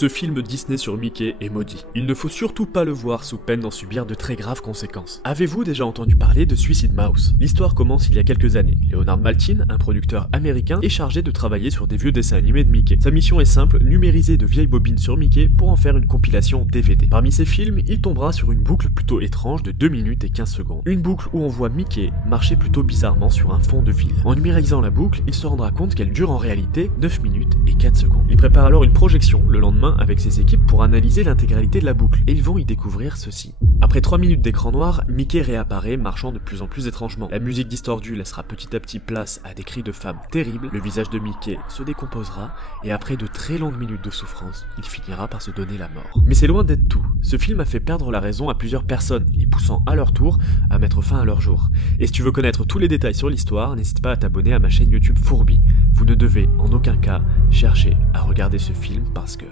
Ce film Disney sur Mickey est maudit. Il ne faut surtout pas le voir sous peine d'en subir de très graves conséquences. Avez-vous déjà entendu parler de Suicide Mouse? L'histoire commence il y a quelques années. Leonard Maltin, un producteur américain, est chargé de travailler sur des vieux dessins animés de Mickey. Sa mission est simple, numériser de vieilles bobines sur Mickey pour en faire une compilation DVD. Parmi ces films, il tombera sur une boucle plutôt étrange de 2 minutes et 15 secondes. Une boucle où on voit Mickey marcher plutôt bizarrement sur un fond de ville. En numérisant la boucle, il se rendra compte qu'elle dure en réalité 9 minutes et 4 secondes. Il prépare alors une projection le lendemain avec ses équipes pour analyser l'intégralité de la boucle, et ils vont y découvrir ceci. Après 3 minutes d'écran noir, Mickey réapparaît, marchant de plus en plus étrangement. La musique distordue laissera petit à petit place à des cris de femmes terribles, le visage de Mickey se décomposera, et après de très longues minutes de souffrance, il finira par se donner la mort. Mais c'est loin d'être tout. Ce film a fait perdre la raison à plusieurs personnes, les poussant à leur tour à mettre fin à leur jour. Et si tu veux connaître tous les détails sur l'histoire, n'hésite pas à t'abonner à ma chaîne YouTube Fourbi. Vous ne devez en aucun cas chercher à regarder ce film parce que